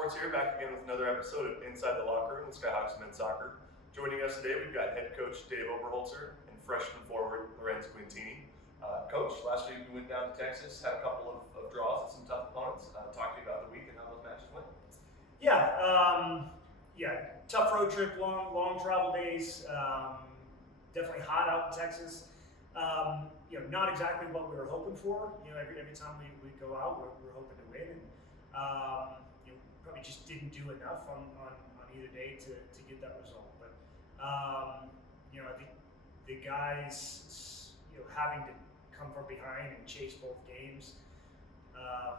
Sports here, back again with another episode of Inside the Locker Room with Skyhawks men's soccer. Joining us today, we've got head coach Dave Oberholtzer and freshman forward Lorenz Guintini. Coach, last week we went down to Texas, had a couple of draws and some tough opponents. Talk to you about the week and how those matches went. Tough road trip, long travel days. Definitely hot out in Texas. Not exactly what we were hoping for. Every time we go out, we're hoping to win, and probably just didn't do enough on either day to get that result. But I think the guys, having to come from behind and chase both games,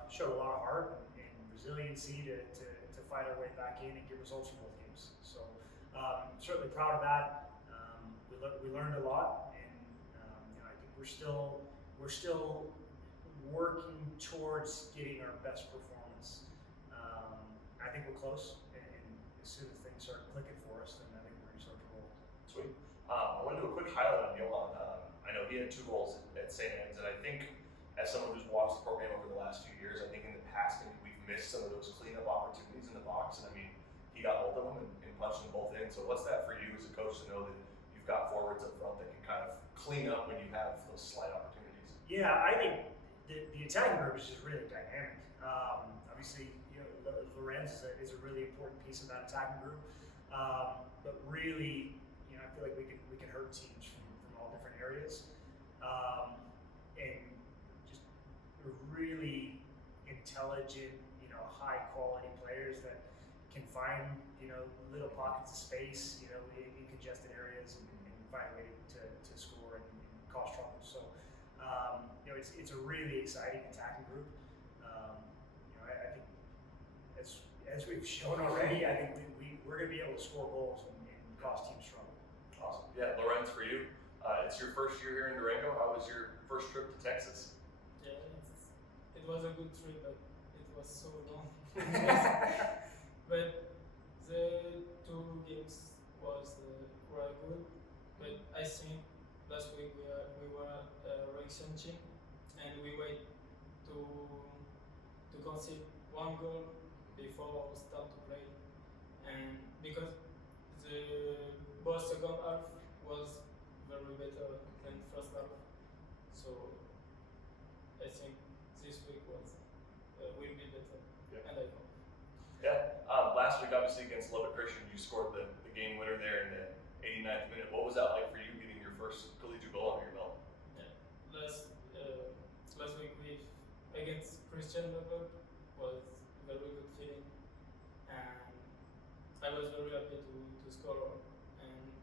showed a lot of heart and resiliency to fight our way back in and get results from both games. So certainly proud of that. We learned a lot, and I think we're still working towards getting our best performance. I think we're close, and as soon as things start clicking for us, then I think we're going to start to roll. Sweet. I want to do a quick highlight on Johan. I know he had 2 goals at St. Anne's, and I think as someone who's watched the program over the last few years, I think in the past maybe we've missed some of those cleanup opportunities in the box, and I mean, he got both of them and punched them both in. So what's that for you as a coach to know that you've got forwards up front that can kind of clean up when you have those slight opportunities? Yeah, I think the attacking group is just really dynamic. Obviously, Lorenz is a really important piece of that attacking group. But really, I feel like we can hurt teams from all different areas, and just really intelligent, high quality players that can find little pockets of space, in congested areas, and find a way to score and cause trouble. So it's a really exciting attacking group. I think as we've shown already, I think we're going to be able to score goals and cause teams trouble. Awesome. Yeah, Lorenz, for you, it's your first year here in Durango. How was your first trip to Texas? Yeah, it was a good trip, but it was so long. But the 2 games was were good. But I think last week we were exchanging, and we wait to concede 1 goal before start to play, and because the both second half was very better than first half, so I think this week will be better. Yeah. And I hope. Yeah. Last week, obviously against Lubbock Christian, you scored the game winner there in the 89th minute. What was that like for you, getting your first collegiate goal under your belt? Yeah. Last week against Christian Lubbock was very good feeling, and I was very happy to score, and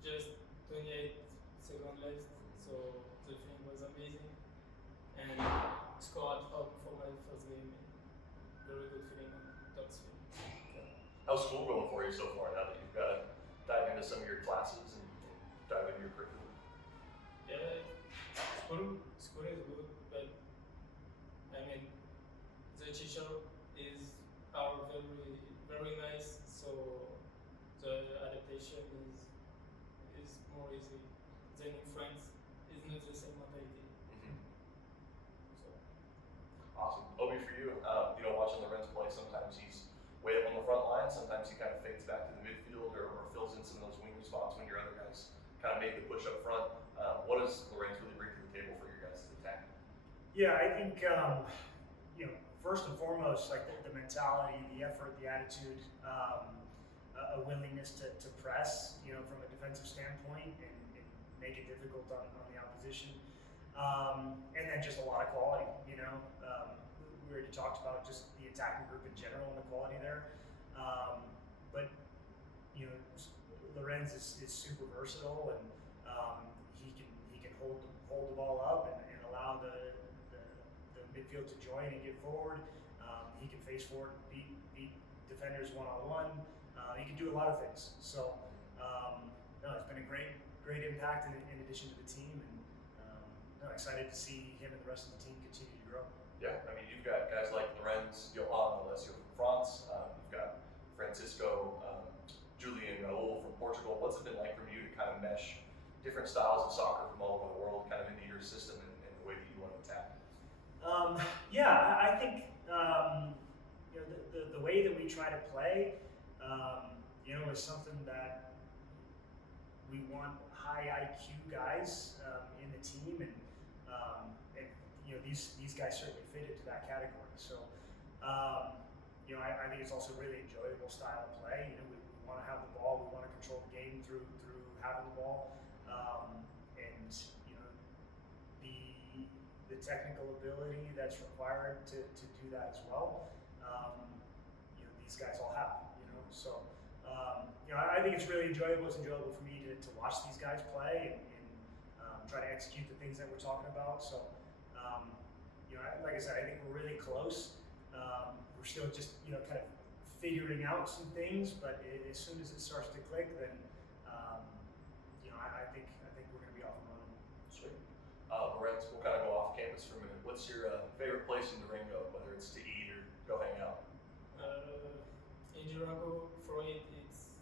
just 28 seconds left, so the feeling was amazing, and scored up for my first game. Very good feeling on top speed. How's school going for you so far now that you've got to dive into some of your classes and dive into your curriculum? Yeah, school is good, but I mean, the teacher are very nice, so the adaptation is more easy than in France. It's not the same mentality. Mm-hmm. So. Awesome. Obi, for you, watching Lorenz play, sometimes he's way up on the front line, sometimes he kind of fades back to the midfield or fills in some of those winger spots when your other guys kind of make the push up front. What does Lorenz really bring to the table for your guys' attack? Yeah, I think first and foremost, like the mentality, the effort, the attitude, a willingness to press, from a defensive standpoint and make it difficult on the opposition, and then just a lot of quality. We already talked about just the attacking group in general and the quality there, but Lorenz is super versatile, and he can hold the ball up and allow the midfield to join and get forward. He can face forward, beat defenders one-on-one. He can do a lot of things. So it's been a great impact in addition to the team, and excited to see him and the rest of the team continue to grow. Yeah, I mean, you've got guys like Lorenz, Johan, Alessio from France. You've got Francisco, Julian, Raul from Portugal. What's it been like for you to kind of mesh different styles of soccer from all over the world kind of into your system and the way that you want to attack? I think the the way that we try to play, is something that we want high IQ guys in the team, and these guys certainly fit into that category. So, I think it's also a really enjoyable style of play. We want to have the ball, we want to control the game through having the ball, and the technical ability that's required to do that as well. These guys all have. So I think it's really enjoyable. It's enjoyable for me to watch these guys play and try to execute the things that we're talking about. So, like I said, I think we're really close. We're still just kind of figuring out some things, but as soon as it starts to click, then I think we're going to be off and running. Sweet. Lorenz, we'll kind of go off campus for a minute. What's your favorite place in Durango, whether it's to eat or go hang out? In Durango, for it, it's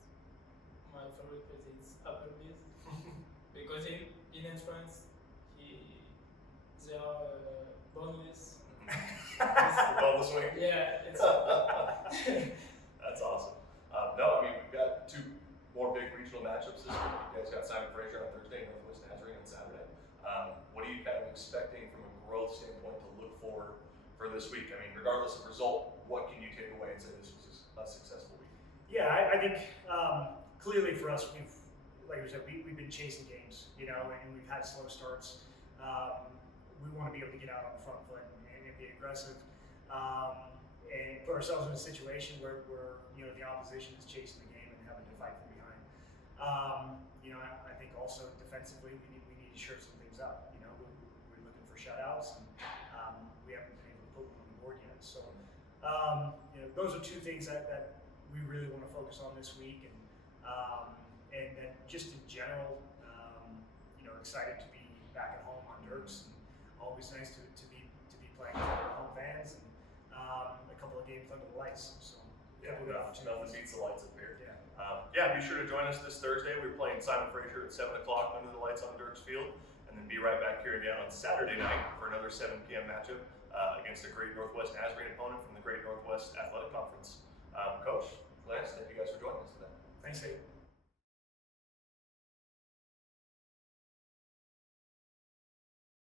my favorite place. It's Applebee's because in entrance, they are boneless. Boneless wing. Yeah, it's. That's awesome. No, I mean we've got two more big regional matchups this week. You guys got Simon Fraser on Thursday, Northwest Nazarene on Saturday. What are you kind of expecting from a growth standpoint to look for this week? I mean, regardless of result, what can you take away and say this was a successful week? Yeah, I think clearly for us, like we said, we've been chasing games, and we've had slow starts. We want to be able to get out on the front foot and be aggressive, and put ourselves in a situation where the opposition is chasing the game and having to fight from behind. I think also defensively we need to shore some things up. We're looking for shutouts, and we haven't been able to put one on the board yet. So those are two things that we really want to focus on this week, and then just in general, excited to be back at home on Dirks, and always nice to be playing for our home fans, and a couple of games under the lights. So nothing beats the lights up here. Yeah. Be sure to join us this Thursday. We're playing Simon Fraser at 7 o'clock under the lights on Dirks Field, and then be right back here again on Saturday night for another 7 p.m. matchup against a great Northwest Nazarene opponent from the Great Northwest